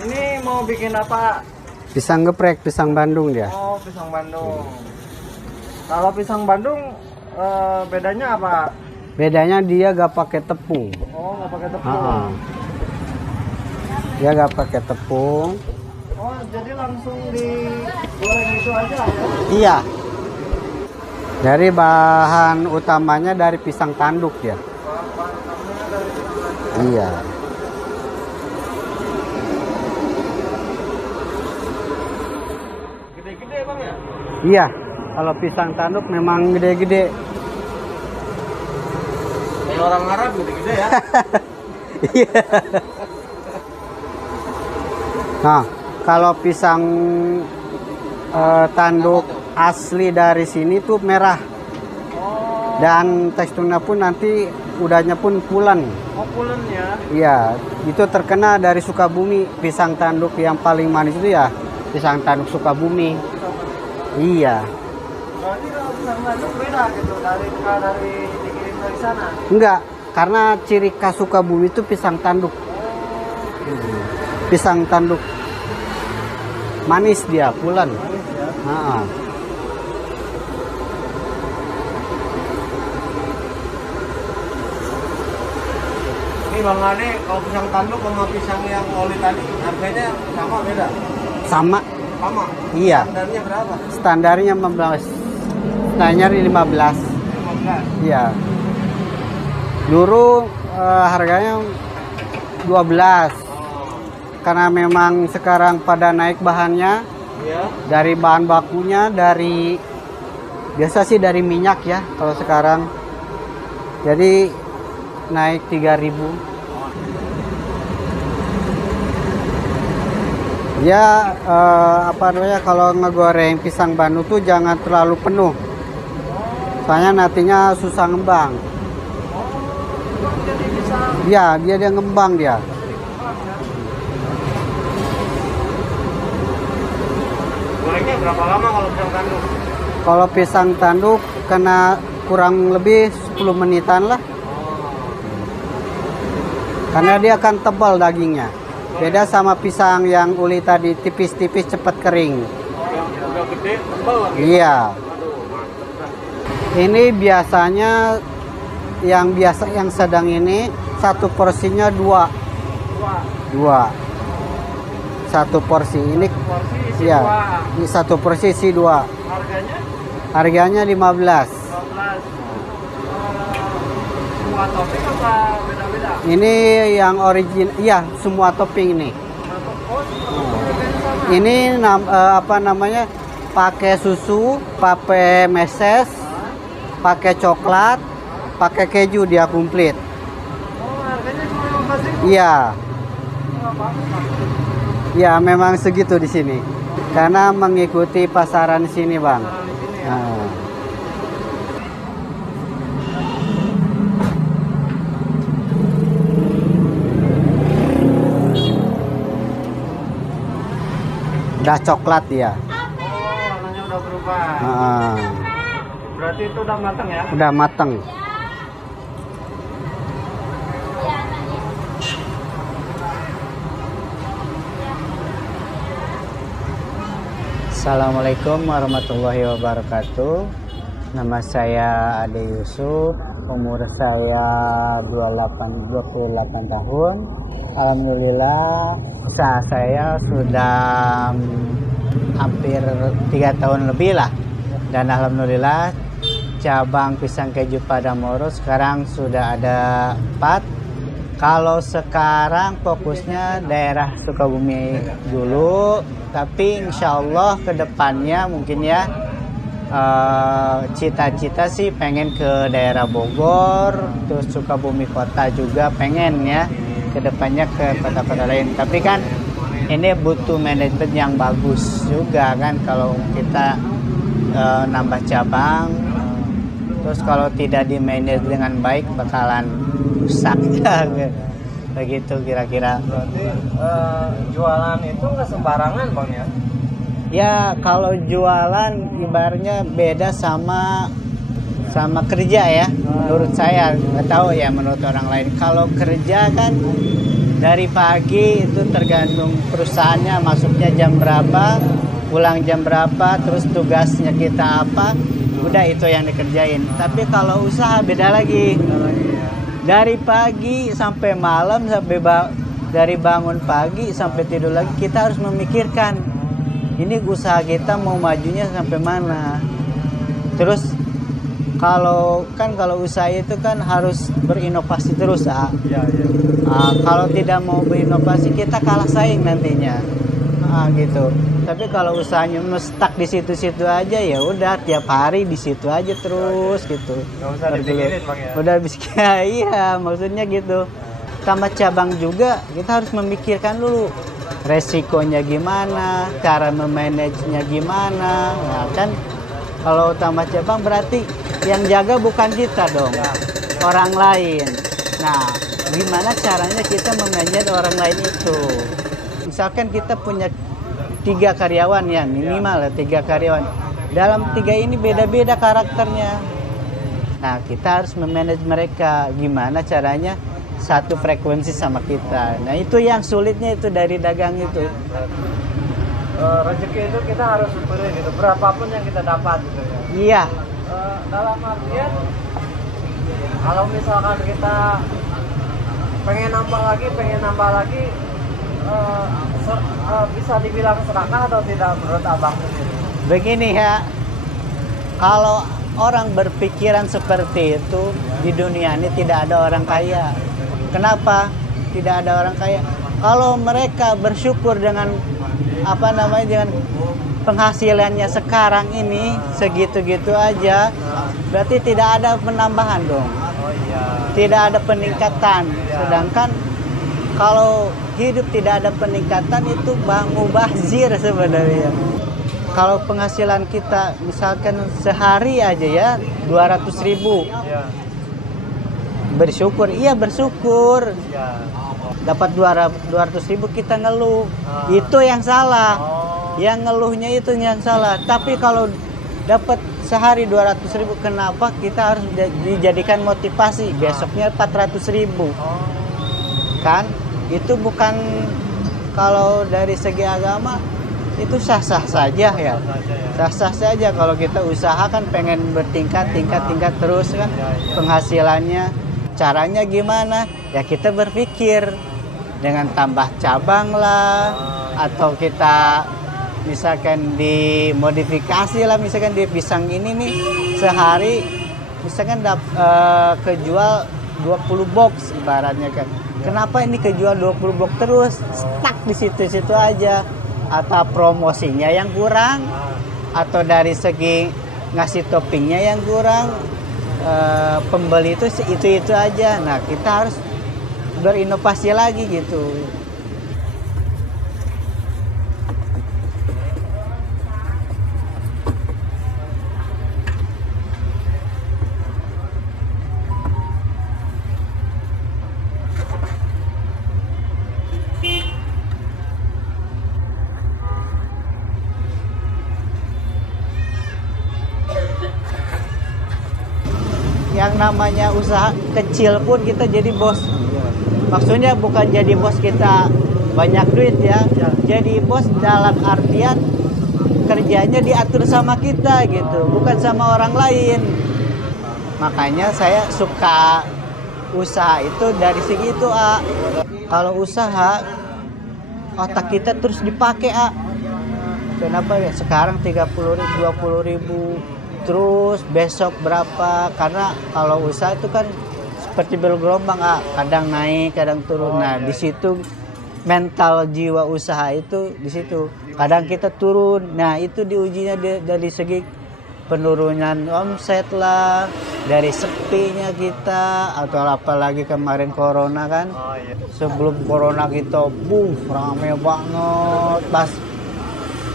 Ini mau bikin apa? Pisang geprek, pisang Bandung dia. Oh, pisang Bandung. Kalau pisang Bandung bedanya apa? Bedanya dia gak pakai tepung. Oh, nggak pakai tepung. Dia gak pakai tepung. Oh, jadi langsung digoreng itu aja ya? Iya. Dari bahan utamanya dari pisang tanduk ya. Bahan utamanya dari pisang Bandung. Iya. Gede-gede bang ya? Iya. Kalau pisang tanduk memang gede-gede. Kayak orang Arab gede-gede ya? Iya. Nah, kalau pisang tanduk asli dari sini tuh merah. Oh, Dan teksturnya pun nanti udahnya pun pulen. oh pulen ya? Iya, itu terkena dari Sukabumi. Pisang tanduk yang paling manis itu ya pisang tanduk Sukabumi. Iya. Berarti kalau pisang Bandung beda gitu dari dikirim dari sana? Enggak, karena ciri khas Sukabumi itu pisang tanduk. Pisang tanduk. Manis dia, pulen. Manis ya? Nah, Ini Bang Ade, kalau pisang tanduk sama pisang yang oli tadi harganya sama beda? sama. Sama? Iya. Standarnya berapa? Standarnya 15. Standarnya 15. 15. Iya. Dulu harganya 12. Karena memang sekarang pada naik bahannya Iya. dari bahan bakunya dari biasa sih dari minyak ya kalau sekarang. Jadi naik 3.000. Ya apa namanya kalau ngegoreng pisang Bandung tuh jangan terlalu penuh. Soalnya nantinya susah ngembang. Jadi bisa Ya, dia ngembang dia. gorengnya berapa lama kalau pisang tanduk? Kalau pisang tanduk kena kurang lebih 10 menitan lah. Karena dia akan tebal dagingnya. Beda sama pisang yang uli tadi tipis-tipis cepat kering. Yang udah gede tebal lagi. Iya. Aduh, mantap. Ini biasanya yang sedang ini satu porsinya dua. Satu porsi ini Porsi isi ya. dua. Ini satu porsi isi dua. Harganya Harganya 15. 15. Semua topping apa beda-beda? Ini yang original, iya semua topping ini. Oh, sama. Ini apa namanya? Pakai susu, pakai meses, pakai coklat, pakai keju dia komplit. Oh, harganya cuma 15.000. Iya, Oh, bagus, bagus. ya memang segitu di sini. Karena mengikuti pasaran sini, Bang. Pasaran di sini ya. Nah. Udah coklat ya. Oh, warnanya udah berubah. Nah, Berarti itu udah matang ya? udah mateng. Assalamualaikum warahmatullahi wabarakatuh. Nama saya Ade Yusuf, umur saya 28 tahun. Alhamdulillah usaha saya sudah hampir 3 tahun lebih lah. Dan alhamdulillah cabang pisang keju Padamoro sekarang sudah ada 4. Kalau sekarang fokusnya daerah Sukabumi dulu, tapi insya Allah kedepannya mungkin ya cita-cita sih pengen ke daerah Bogor, terus Sukabumi kota juga pengen ya kedepannya ke kota-kota lain. Tapi kan ini butuh manajemen yang bagus juga kan kalau kita nambah cabang. Terus kalau tidak di-manage dengan baik bakalan rusak ya. Begitu kira-kira. Berarti jualan itu nggak sembarangan Bang ya? Ya kalau jualan ibaratnya beda sama kerja ya. Menurut saya, nggak tahu ya menurut orang lain. Kalau kerja kan dari pagi itu tergantung perusahaannya masuknya jam berapa, pulang jam berapa, terus tugasnya kita apa, udah itu yang dikerjain. Tapi kalau usaha beda lagi. Dari pagi sampai malam, dari bangun pagi sampai tidur lagi kita harus memikirkan ini usaha kita mau majunya sampai mana. Terus kalau usaha itu kan harus berinovasi terus, kalau tidak mau berinovasi kita kalah saing nantinya, gitu. Tapi kalau usahanya stuck di situ-situ aja ya udah tiap hari di situ aja terus gitu. Nggak usah dipikirin Bang ya. Udah bisa, iya maksudnya gitu. Tambah cabang juga kita harus memikirkan dulu resikonya gimana, cara memanagenya gimana, nah kan. Kalau tambah cabang berarti yang jaga bukan kita dong, orang lain. Nah, gimana caranya kita memanage orang lain itu? Misalkan kita punya 3 karyawan ya, minimal 3 karyawan. Dalam 3 ini beda-beda karakternya. Nah, kita harus memanage mereka. Gimana caranya satu frekuensi sama kita. Nah, itu yang sulitnya itu dari dagang itu. Rezeki itu kita harus syukuri gitu, berapapun yang kita dapat gitu ya. Iya. Dalam artian kalau misalkan kita pengen nambah lagi, bisa dibilang serakah atau tidak menurut abang sendiri? Begini ya, kalau orang berpikiran seperti itu di dunia ini tidak ada orang kaya. Kenapa tidak ada orang kaya? Kalau mereka bersyukur dengan dengan penghasilannya sekarang ini segitu-gitu aja, berarti tidak ada penambahan dong. Tidak ada peningkatan. Sedangkan kalau hidup tidak ada peningkatan itu mubazir sebenarnya. Kalau penghasilan kita misalkan sehari aja ya 200.000, bersyukur, iya bersyukur. Dapat 200.000 kita ngeluh, itu yang salah. Yang ngeluhnya itu yang salah. Tapi kalau dapat sehari 200.000, kenapa kita harus dijadikan motivasi besoknya 400.000? Kan itu bukan, kalau dari segi agama itu sah-sah saja ya. Sah-sah saja kalau kita usaha kan pengen tingkat terus kan penghasilannya. Caranya gimana? Ya kita berpikir dengan tambah cabang lah, atau kita misalkan dimodifikasi lah, misalkan di pisang ini nih sehari misalkan kejual 20 box ibaratnya kan. Kenapa ini kejual 20 box terus? Stuck di situ-situ aja. Atau promosinya yang kurang, atau dari segi ngasih toppingnya yang kurang, pembeli itu aja. Nah, kita harus berinovasi lagi gitu. Yang namanya usaha kecil pun kita jadi bos. Maksudnya bukan jadi bos kita banyak duit ya. Jadi bos dalam artian kerjanya diatur sama kita gitu, bukan sama orang lain. Makanya saya suka usaha itu dari segi itu, Kalau usaha otak kita terus dipakai, Kenapa ya? Sekarang 30.000, 20.000. Terus besok berapa, karena kalau usaha itu kan seperti bergelombang, kadang naik kadang turun. Di situ mental jiwa usaha itu di situ, kadang kita turun. Nah itu diujinya dari segi penurunan omset lah, dari sepinya kita, atau apalagi kemarin corona kan. Sebelum corona kita rame banget, pas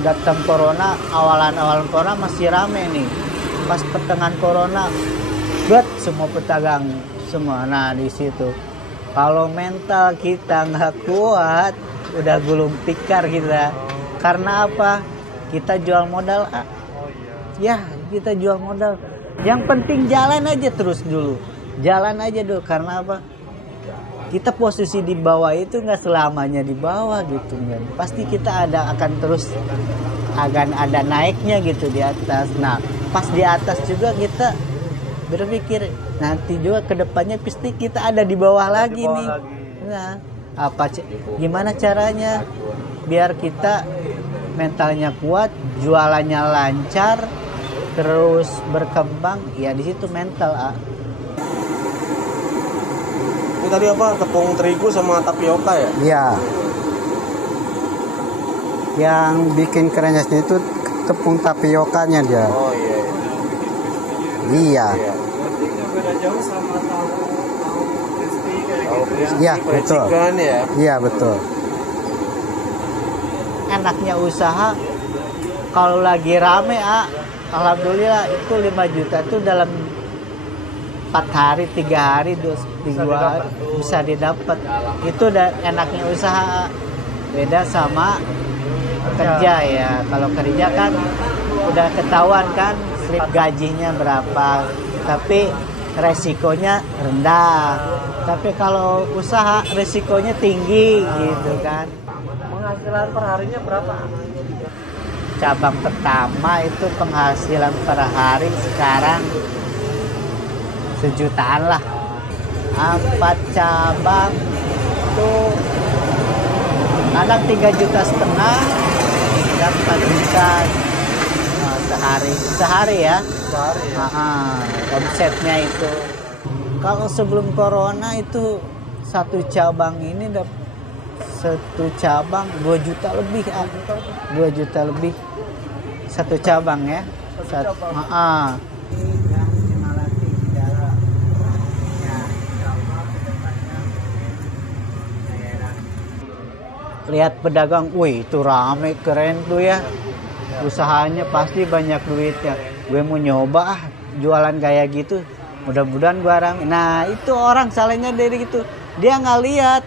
datang corona, awalan corona masih rame nih. Pas pertengahan corona, semua pedagang semua. Nah di situ, kalau mental kita nggak kuat, udah gulung tikar kita. Karena apa? Kita jual modal, Ya, kita jual modal. Yang penting jalan aja terus dulu. Jalan aja dulu. Karena apa? kita posisi di bawah itu nggak selamanya di bawah gitu kan. Pasti kita akan terus akan ada naiknya gitu di atas. Nah, pas di atas juga kita berpikir nanti juga kedepannya pasti kita ada di bawah lagi nih. Nah, gimana caranya biar kita mentalnya kuat, jualannya lancar, terus berkembang? Ya di situ mental. Ini tadi apa? Tepung terigu sama tapioka ya? Iya. Yang bikin kerennya itu tepung tapiokanya dia. Oh iya. Iya. Beda jauh sama tahu crispy kayak Iya, betul. Chicken ya. Iya, betul. Enaknya usaha kalau lagi rame, alhamdulillah itu 5 juta tuh dalam 4 hari, 3 hari, 2 hari bisa didapat. Itu enaknya usaha. Beda sama kerja ya. Kalau kerja kan udah ketahuan kan slip gajinya berapa, tapi resikonya rendah. Tapi kalau usaha resikonya tinggi gitu kan. Penghasilan per harinya berapa? Cabang pertama itu penghasilan per hari sekarang 1 jutaan lah. 4 cabang tuh kadang 3,5 juta dan 4 juta sehari ya. Omsetnya itu kalau sebelum corona itu 1 cabang ini 1 cabang 2 juta lebih, 2 juta lebih 1 cabang ya. Lihat pedagang, wih itu rame, keren tuh ya. Usahanya pasti banyak duitnya. Gue mau nyoba jualan kayak gitu. Mudah-mudahan gue rame. Nah itu orang salahnya dari itu. Dia nggak lihat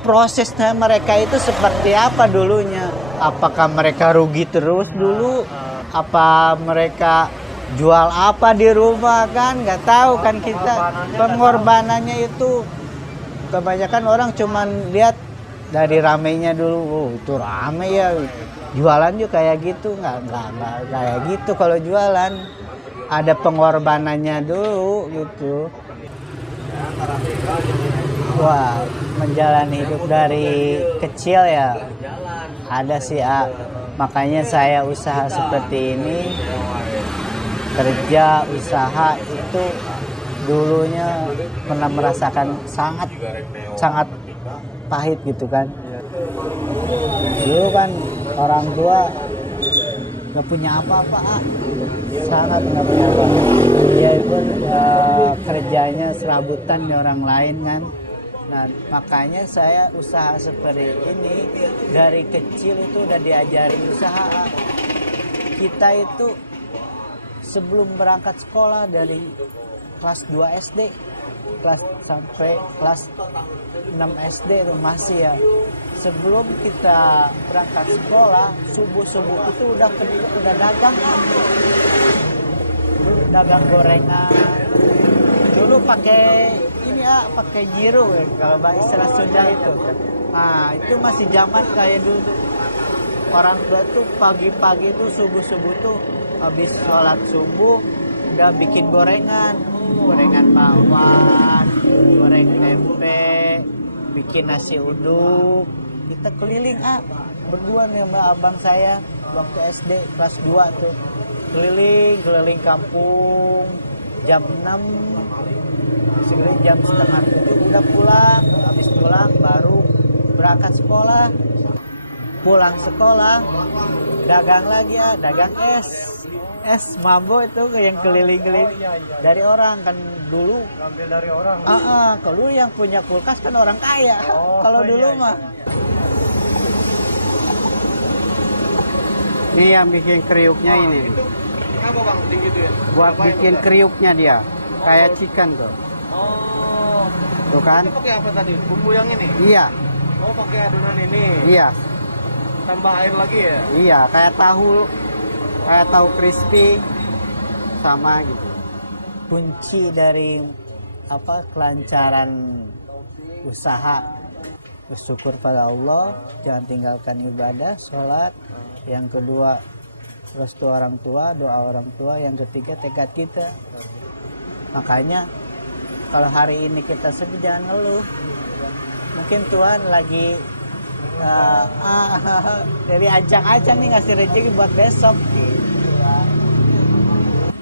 prosesnya mereka itu seperti apa dulunya. Apakah mereka rugi terus dulu? Apa mereka jual apa di rumah kan? Nggak tahu kan kita. Pengorbanannya itu kebanyakan orang cuman lihat dari ramenya dulu. Itu rame ya. Jualan juga kayak gitu, nggak kayak gitu kalau jualan. Ada pengorbanannya dulu gitu. Wah, menjalani hidup dari kecil ya ada sih, makanya saya usaha seperti ini. Kerja usaha itu dulunya pernah merasakan sangat pahit gitu kan. Dulu kan orang tua nggak punya apa-apa, sangat nggak punya apa-apa. Dia itu kerjanya serabutan di orang lain kan. Nah makanya saya usaha seperti ini dari kecil itu udah diajarin usaha. Kita itu sebelum berangkat sekolah dari kelas 2 SD sampai kelas 6 SD itu masih ya. Sebelum kita berangkat sekolah, subuh-subuh itu udah dagang. Dagang gorengan. Dulu pakai ini pakai giro ya, kalau istilah Sunda itu. Nah, itu masih zaman kayak dulu. Orang tua tuh pagi-pagi tuh subuh-subuh tuh habis sholat subuh udah bikin gorengan bawang, goreng tempe, bikin nasi uduk. Kita keliling berdua nih sama abang saya waktu SD kelas 2 tuh. Keliling kampung jam 6, jam setengah 7 udah pulang. Habis pulang baru berangkat sekolah. Pulang sekolah dagang lagi dagang es mambo itu yang keliling-keliling dari orang kan dulu. Ngambil dari orang. Kalau yang punya kulkas kan orang kaya. Kalau dulu mah. Ini yang bikin kriuknya ini. Apa bang tinggi itu ya? Buat bikin kriuknya dia. Kayak chicken tuh. Oh. Tuh kan? Ini pakai apa tadi? Bumbu yang ini? Iya. Oh pakai adonan ini. Iya. Tambah air lagi ya? Iya, kayak tahu crispy sama gitu. Kunci dari kelancaran usaha, bersyukur pada Allah, jangan tinggalkan ibadah, sholat. Yang kedua, restu orang tua, doa orang tua. Yang ketiga, tekad kita. Makanya kalau hari ini kita sedih, jangan ngeluh. Mungkin Tuhan lagi dari ajang-ajang nih ngasih rezeki buat besok gitu.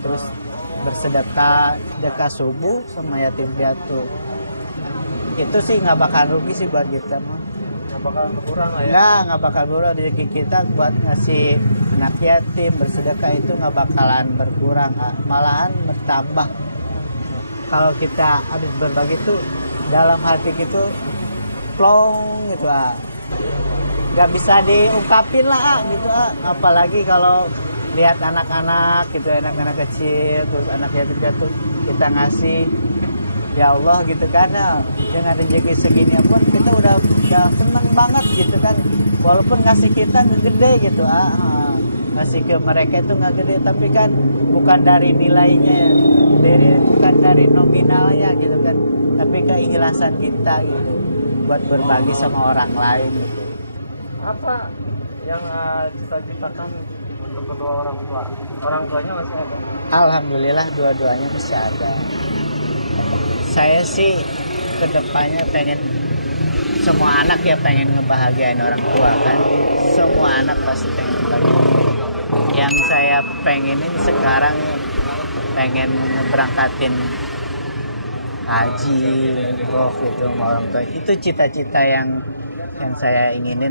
Terus bersedekah subuh sama yatim piatu, itu sih nggak bakal rugi sih buat kita mah. Nggak bakal berkurang lah ya. Nggak bakal berkurang rezeki kita buat ngasih anak yatim, bersedekah itu nggak bakalan berkurang, malahan bertambah. Kalau kita habis berbagi tuh dalam hati gitu plong gitu nggak bisa diungkapin lah gitu apalagi kalau lihat anak-anak gitu, anak-anak kecil, terus anak yatim piatu kita ngasih, ya Allah gitu kan, dengan rezeki segini pun kita udah seneng banget gitu kan, walaupun ngasih kita nggak gede gitu ngasih ke mereka itu nggak gede, tapi kan bukan dari nilainya, bukan dari nominalnya gitu kan, tapi keikhlasan kita gitu buat berbagi sama orang lain gitu. Apa yang cita-citakan untuk kedua orang tua? Orang tuanya masih ada? Alhamdulillah dua-duanya masih ada. Saya sih kedepannya pengen semua anak ya pengen ngebahagiain orang tua kan. Semua anak pasti pengen ngebahagiain. Yang saya pengenin sekarang pengen berangkatin haji, umroh gitu sama orang tua. Itu cita-cita yang saya inginin.